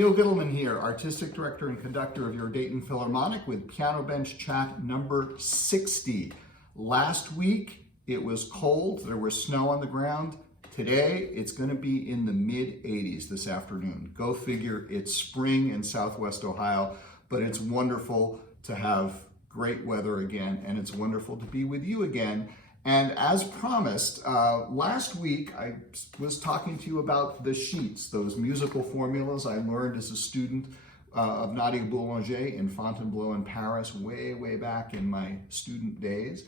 Neil Gittleman here, Artistic Director and Conductor of your Dayton Philharmonic with Piano Bench Chat number 60. Last week, it was cold, there was snow on the ground. Today, it's gonna be in the mid-80s this afternoon. Go figure, it's spring in Southwest Ohio, but it's wonderful to have great weather again, and it's wonderful to be with you again. And as promised, last week I was talking to you about the sheets, those musical formulas I learned as a student of Nadia Boulanger in Fontainebleau in Paris way back in my student days.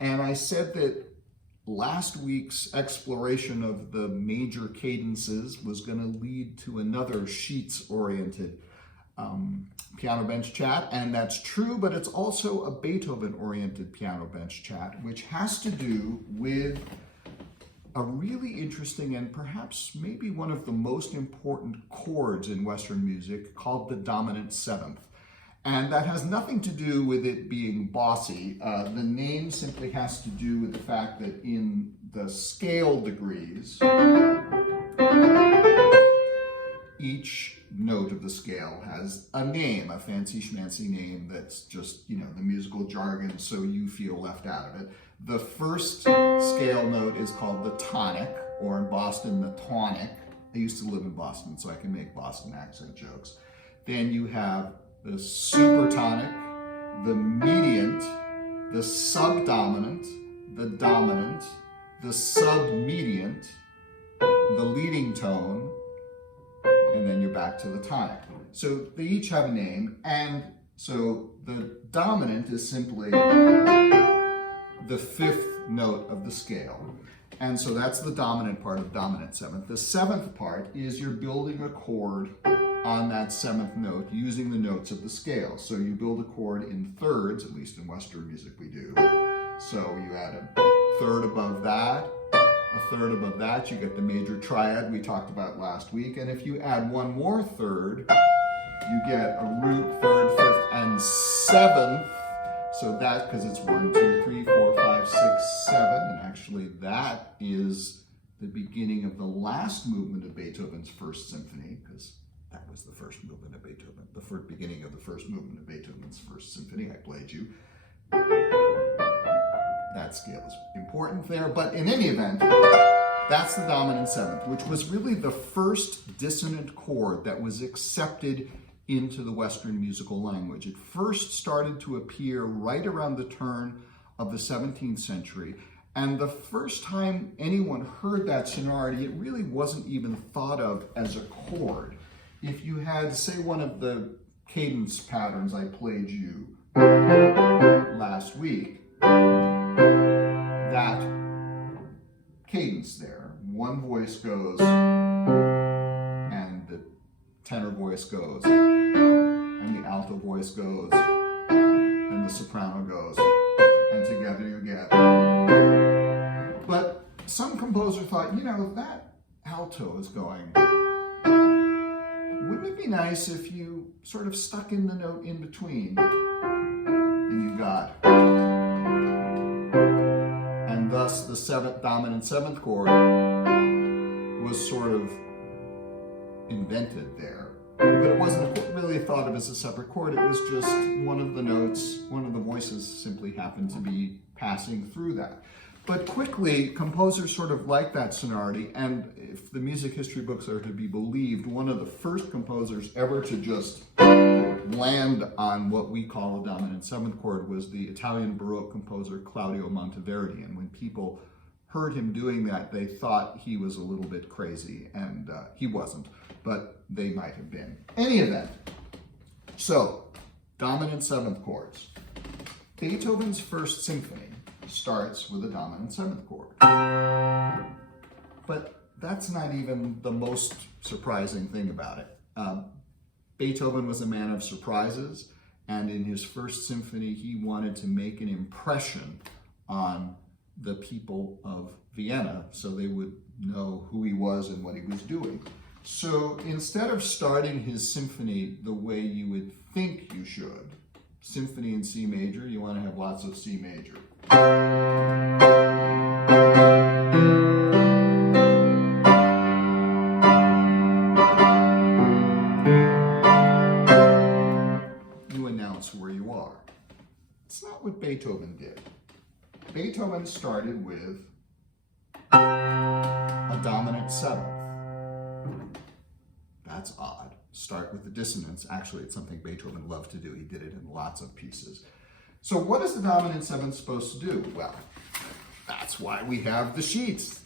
And I said that last week's exploration of the major cadences was going to lead to another sheets-oriented piano bench chat, and that's true, but it's also a Beethoven-oriented piano bench chat, which has to do with a really interesting and perhaps maybe one of the most important chords in Western music called the dominant seventh. And that has nothing to do with it being bossy. The name simply has to do with the fact that in the scale degrees, each note of the scale has a name, a fancy schmancy name that's just, the musical jargon, so you feel left out of it. The first scale note is called the tonic, or in Boston, the tonic. I used to live in Boston, so I can make Boston accent jokes. Then you have the supertonic, the mediant, the subdominant, the dominant, the submediant, the leading tone, and then you're back to the tonic. So they each have a name, and so the dominant is simply the fifth note of the scale. And so that's the dominant part of dominant seventh. The seventh part is you're building a chord on that seventh note using the notes of the scale. So you build a chord in thirds, at least in Western music we do. So you add a third above that, a third above that, you get the major triad we talked about last week. And if you add one more third, you get a root, third, fifth, and seventh. So that, because it's 1, 2, 3, 4, 5, 6, 7, and actually that is the beginning of the last movement of Beethoven's First Symphony, because that was the first movement of Beethoven, the beginning of the first movement of Beethoven's First Symphony. I played you. That scale is important there, but in any event, that's the dominant seventh, which was really the first dissonant chord that was accepted into the Western musical language. It first started to appear right around the turn of the 17th century, and the first time anyone heard that sonority, it really wasn't even thought of as a chord. If you had, say, one of the cadence patterns I played you last week, that cadence there, one voice goes, and the tenor voice goes, and the alto voice goes, and the soprano goes, and together you get. But some composer thought, that alto is going. Wouldn't it be nice if you sort of stuck in the note in between, and you got. And thus the dominant seventh chord was sort of invented there. But it wasn't really thought of as a separate chord, it was just one of the notes, one of the voices simply happened to be passing through that. But quickly, composers sort of liked that sonority, and if the music history books are to be believed, one of the first composers ever to just land on what we call a dominant seventh chord was the Italian Baroque composer Claudio Monteverdi. And when people heard him doing that, they thought he was a little bit crazy, and he wasn't, but they might have been. Any event, so dominant seventh chords. Beethoven's First Symphony starts with a dominant seventh chord. But that's not even the most surprising thing about it. Beethoven was a man of surprises, and in his First Symphony, he wanted to make an impression on the people of Vienna so they would know who he was and what he was doing. So instead of starting his symphony the way you would think you should, symphony in C major, you want to have lots of C major. balance where you are. It's not what Beethoven did. Beethoven started with a dominant seventh. That's odd. Start with the dissonance. Actually, it's something Beethoven loved to do. He did it in lots of pieces. So what is the dominant seventh supposed to do? Well, that's why we have the sheets,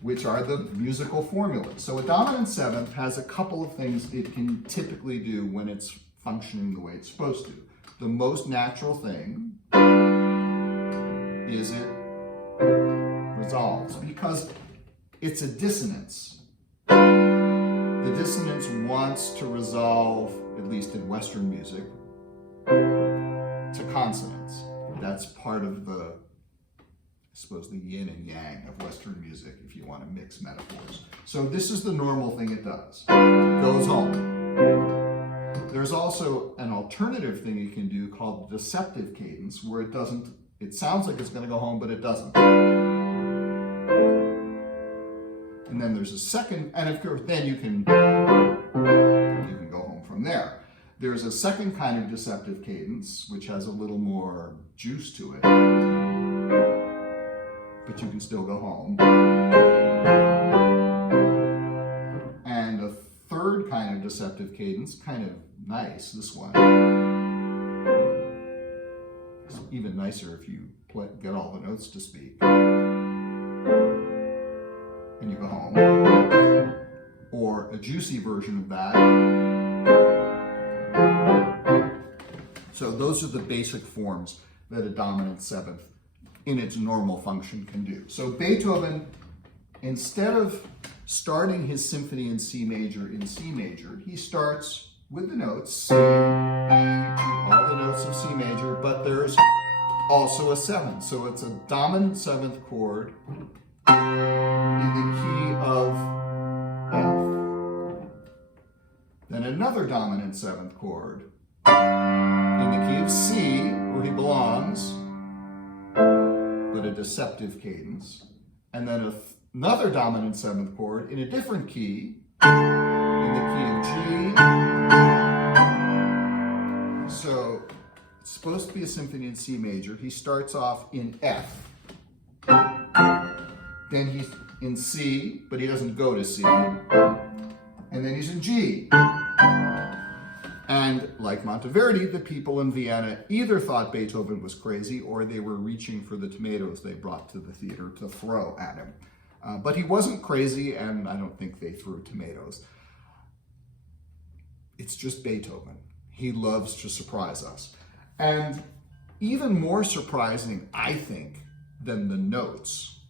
which are the musical formulas. So a dominant seventh has a couple of things it can typically do when it's functioning the way it's supposed to. The most natural thing is it resolves, because it's a dissonance. The dissonance wants to resolve, at least in Western music, to consonants. That's part of the, I suppose, the yin and yang of Western music, if you want to mix metaphors. So this is the normal thing it does. It goes home. There's also an alternative thing you can do called the deceptive cadence, where it doesn't, it sounds like it's going to go home, but it doesn't. And then there's a second, and of course, then you can go home from there. There's a second kind of deceptive cadence, which has a little more juice to it, but you can still go home. And a third kind of deceptive cadence, kind of nice, this one. It's even nicer if you get all the notes to speak. And you go home. Or a juicy version of that. So those are the basic forms that a dominant seventh in its normal function can do. So Beethoven, instead of starting his symphony in C major, he starts with the notes, C, E, G, all the notes of C major, but there's also a seventh. So it's a dominant seventh chord in the key of F. Then another dominant seventh chord in the key of C, where he belongs, but a deceptive cadence. And then another dominant seventh chord in a different key, in the key of G. So it's supposed to be a symphony in C major. He starts off in F. Then he's in C, but he doesn't go to C. And then he's in G. And like Monteverdi, the people in Vienna either thought Beethoven was crazy or they were reaching for the tomatoes they brought to the theater to throw at him. But he wasn't crazy, and I don't think they threw tomatoes. It's just Beethoven. He loves to surprise us. And even more surprising, I think, than the notes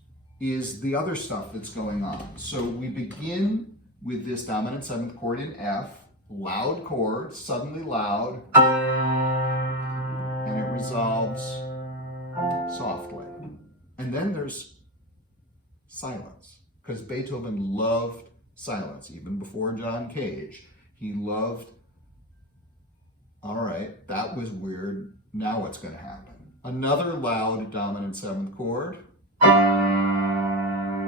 is the other stuff that's going on. So we begin with this dominant seventh chord in F, loud chord, suddenly loud, and it resolves softly. And then there's silence, because Beethoven loved silence, even before John Cage. He loved, all right, that was weird, now what's going to happen? Another loud dominant seventh chord,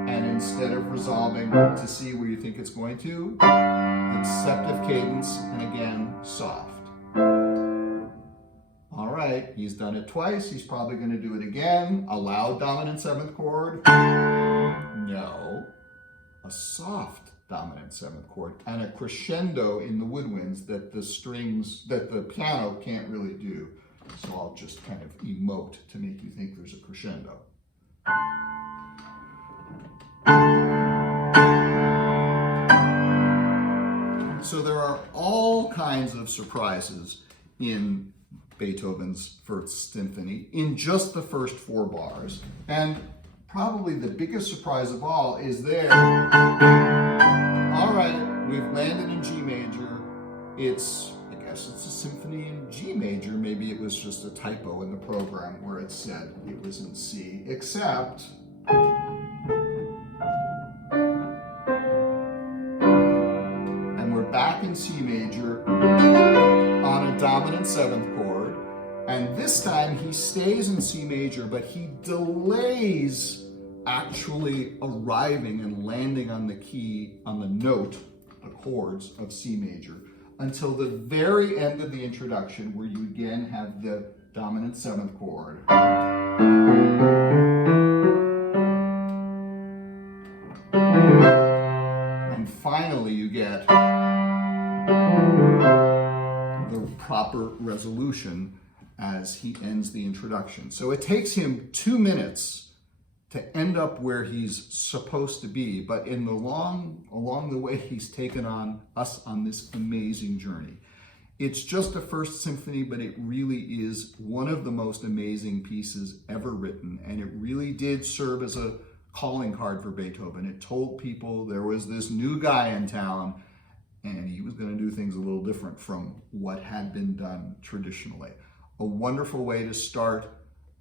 and instead of resolving to C where you think it's going to, the deceptive cadence, and again, soft. All right, he's done it twice, he's probably going to do it again. A loud dominant seventh chord, no, a soft dominant seventh chord, and a crescendo in the woodwinds that the strings, that the piano can't really do. So I'll just kind of emote to make you think there's a crescendo. So there are all kinds of surprises in Beethoven's First Symphony in just the first 4 bars. And probably the biggest surprise of all is there. All right, we've landed in G major. I guess it's a symphony in G major. Maybe it was just a typo in the program where it said it was in C, except back in C major on a dominant seventh chord, and this time he stays in C major, but he delays actually arriving and landing on the key, on the note, the chords of C major, until the very end of the introduction, where you again have the dominant 7th chord. And finally, you get the proper resolution as he ends the introduction. So it takes him 2 minutes to end up where he's supposed to be, but along the way, he's taken us on this amazing journey. It's just a First Symphony, but it really is one of the most amazing pieces ever written, and it really did serve as a calling card for Beethoven. It told people there was this new guy in town, and he was going to do things a little different from what had been done traditionally. A wonderful way to start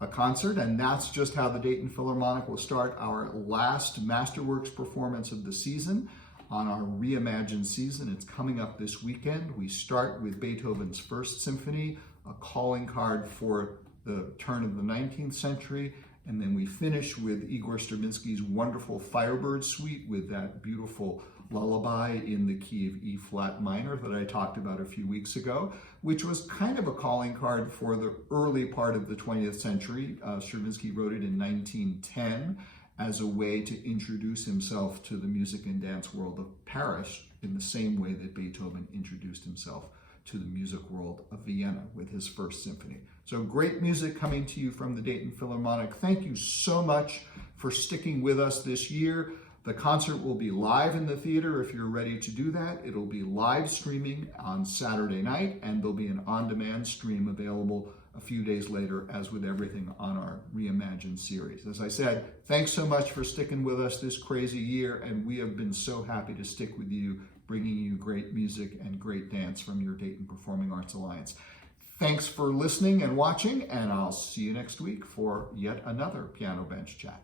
a concert, and that's just how the Dayton Philharmonic will start our last Masterworks performance of the season on our reimagined season. It's coming up this weekend. We start with Beethoven's First Symphony, a calling card for the turn of the 19th century, and then we finish with Igor Stravinsky's wonderful Firebird suite with that beautiful lullaby in the key of E flat minor that I talked about a few weeks ago, which was kind of a calling card for the early part of the 20th century. Stravinsky wrote it in 1910 as a way to introduce himself to the music and dance world of Paris in the same way that Beethoven introduced himself to the music world of Vienna with his First Symphony. So great music coming to you from the Dayton Philharmonic. Thank you so much for sticking with us this year. The concert will be live in the theater if you're ready to do that. It'll be live streaming on Saturday night, and there'll be an on-demand stream available a few days later, as with everything on our Reimagined series. As I said, thanks so much for sticking with us this crazy year, and we have been so happy to stick with you, bringing you great music and great dance from your Dayton Performing Arts Alliance. Thanks for listening and watching, and I'll see you next week for yet another Piano Bench Chat.